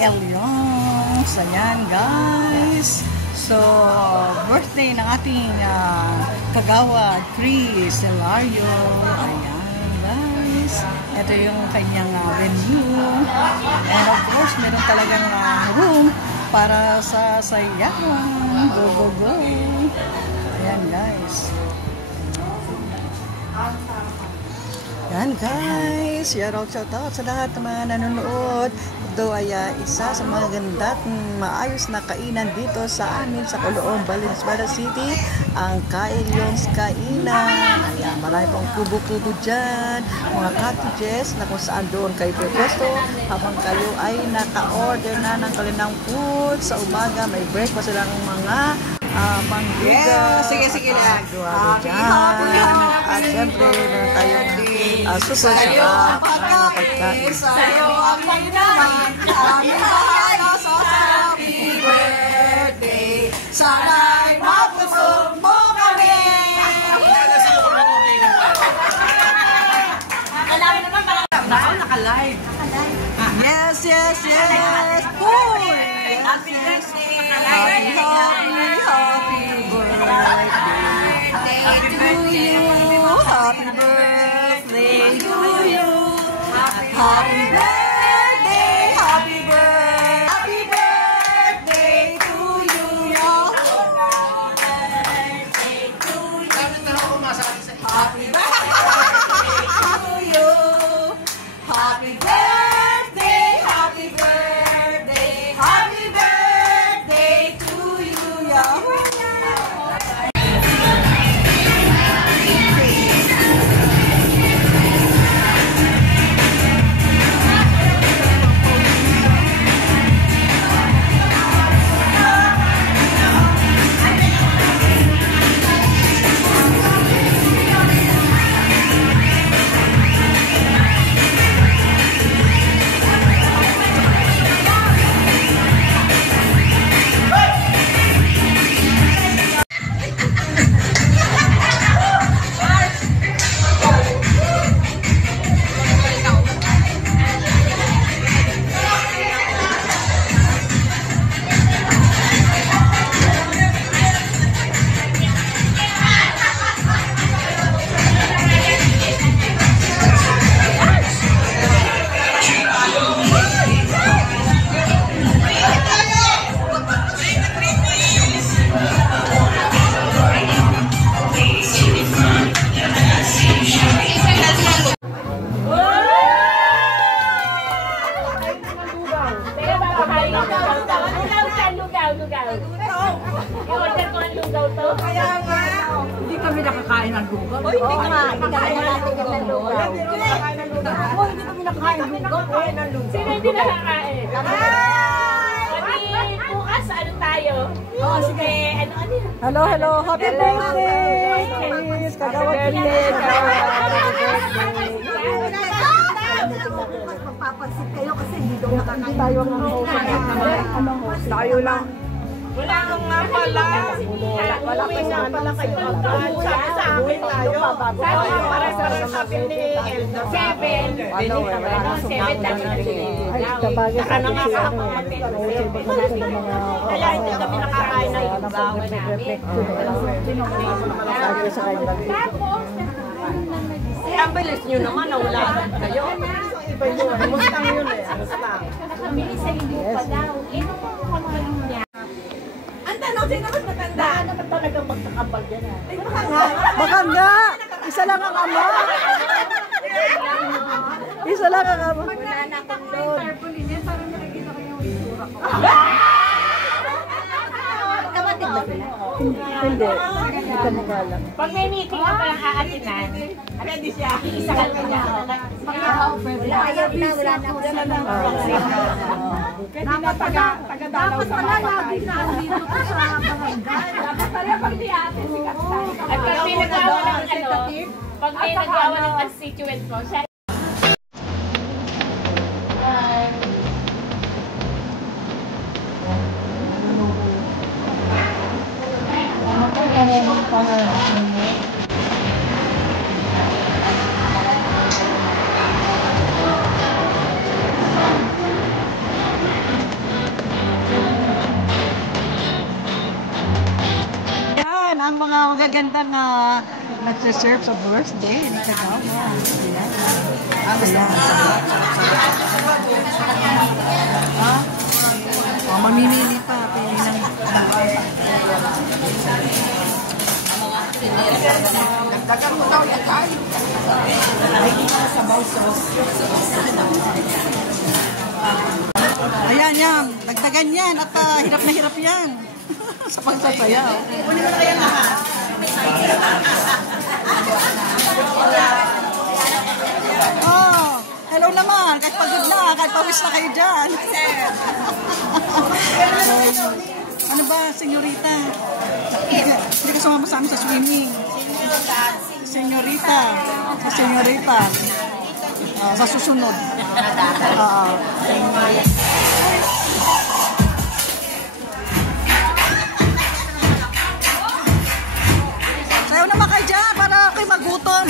Elyons. Ayan, guys. So, birthday ng ating kagawad, Chris Elario. Ayan, guys. Ito yung kanyang venue. And of course, meron talagang room para sa sayawan. Go, go, go. Ayan, guys. Ayan, guys. Shout out sa lahat ng mga nanonood. Ito ay isa sa mga ganda at maayos na kainan dito sa amin sa Coloong, Valenzuela City, ang Elyons Kainan. Ayan, marami pong kubo-kubo dyan, mga cottages na kung saan doon kayo pwesto habang kayo ay naka-order na ng kanilang food. Sa umaga may breakfast silang mga mangguga. Sige lang. At syempre, meron tayong super sarap na pagkain. Sa'yo ang kainan, aming mahalo sa happy birthday. Sana'y mapusog mo kami. Kailangan naman naka-live. Yes. Uy! Happy birthday. Happy birthday to you. Happy birthday to you. Happy birthday, happy birthday. Happy birthday to you. Happy birthday to you. Happy birthday, happy birthday. Happy birthday to you. Hindi kami nakakain ng lugaw. Hindi kami nakakain ng lugaw. Hindi kami nakakain ng lugaw. Sino hindi nakakain? Pati bukas, ano tayo? Sige. Hello. Happy birthday. Please, kagawad Chris. Magpapansin kayo kasi hindi daw nakakain. Hindi tayo ang host. Tayo lang. Wala nung nga pala. Wala pala kayo. Sabi sa amin tayo. Para sabi ni Eldo. 7. 7 Saka na nga kakapamatid. Kaya hindi kami nakakain ng lugaw namin. Ang bilis nyo naman, wala kayo. Iba yun. Mustang yun eh. Mustang. Nakabili sa hindi pa daw. Niya. Ang tanong, sino mas matanda? Ano ba talagang magkakabal yan? Ay, Baka nga. Isa lang ang ama. Isa lang ang ama. wala na akong doon. Kapatid ba sila? Hindi. Hindi ka magalang. Pag may meeting ka palang aatinan, Ready siya. isa ka niya. Wala na ako sa dapat pala lagi na andito ko sa barangay. Dapat pala pag di ate si Kapitay. At pag may nagawa ng pag may nagawa ng constituent mo, siya magaganda nga nagsiserve sa birthday ni Kagawa. Ayan. Ha? Oh, mamimili pa. Pili ng... Ayan yan. Dagdagan yan. At hirap na hirap yan. Sa pagsasayaw. Kunin mo na kaya lahat. Oh, hello naman. Kahit pagod na, kahit pawis na kayo dyan. Ano ba, senyorita? Hindi ka sumama sa amin sa swimming. Senyorita. Sa senyorita. Sa susunod. Sayaw naman kayo dyan para kayo magutom.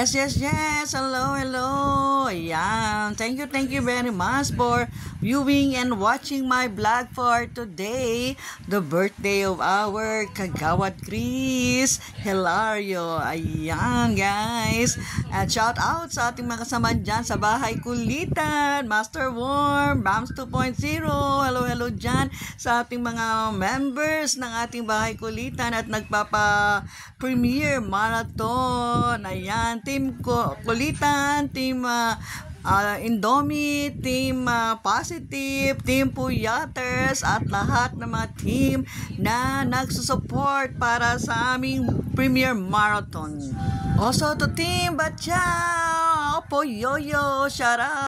Yes, yes, yes. Hello, hello. Ayan. Thank you very much for viewing and watching my vlog for today. The birthday of our Kagawad Chris Hilario. Ayan, guys. At shout out sa ating mga kasama dyan sa Bahay Kulitan, Master Worm, Bams 2.0. Hello, hello dyan sa ating mga members ng ating Bahay Kulitan at nagpapa-premiere marathon. Ayan, Team Kulitan, Team Indomie, Team Positive, Team Puyaters, at lahat ng mga team na nagsusupport para sa aming premiere marathon. Also to Team Batyaw, Poyoyo, shout out!